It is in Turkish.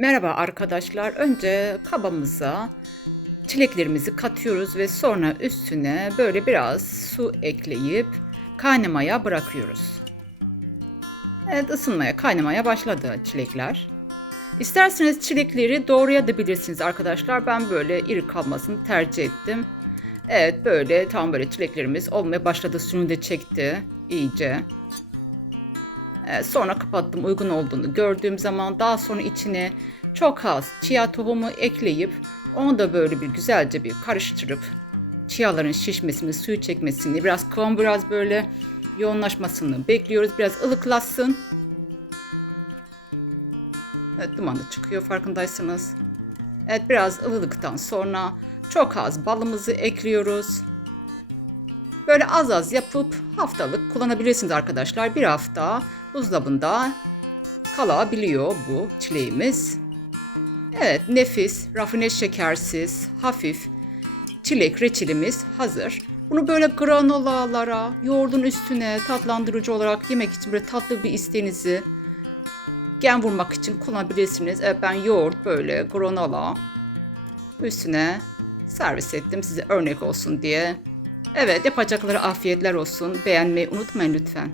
Merhaba arkadaşlar. Önce kabımıza çileklerimizi katıyoruz ve sonra üstüne böyle biraz su ekleyip kaynamaya bırakıyoruz. Evet ısınmaya, kaynamaya başladı çilekler. İsterseniz çilekleri doğrayabilirsiniz arkadaşlar. Ben böyle iri kalmasını tercih ettim. Evet böyle tam böyle çileklerimiz olmaya başladı. Suyunu da çekti iyice. Ee, Sonra kapattım uygun olduğunu gördüğüm zaman daha sonra içine çok az chia tohumu ekleyip onu da böyle bir güzelce bir karıştırıp chiaların şişmesini, suyu çekmesini, biraz kıvam biraz böyle yoğunlaşmasını bekliyoruz. Biraz ılıklasın. Evet duman da çıkıyor farkındaysanız. Evet biraz ılıdıktan sonra çok az balımızı ekliyoruz. Böyle az az yapıp haftalık kullanabilirsiniz arkadaşlar. Bir hafta buzdolabında kalabiliyor bu çileğimiz. Evet nefis, rafine şekersiz, hafif çilek reçelimiz hazır. Bunu böyle granolalara, yoğurdun üstüne tatlandırıcı olarak yemek için böyle tatlı bir isteğinizi gen vurmak için kullanabilirsiniz. Evet ben yoğurt böyle granola üstüne servis ettim size örnek olsun diye. Evet yapacakları afiyetler olsun. Beğenmeyi unutmayın lütfen.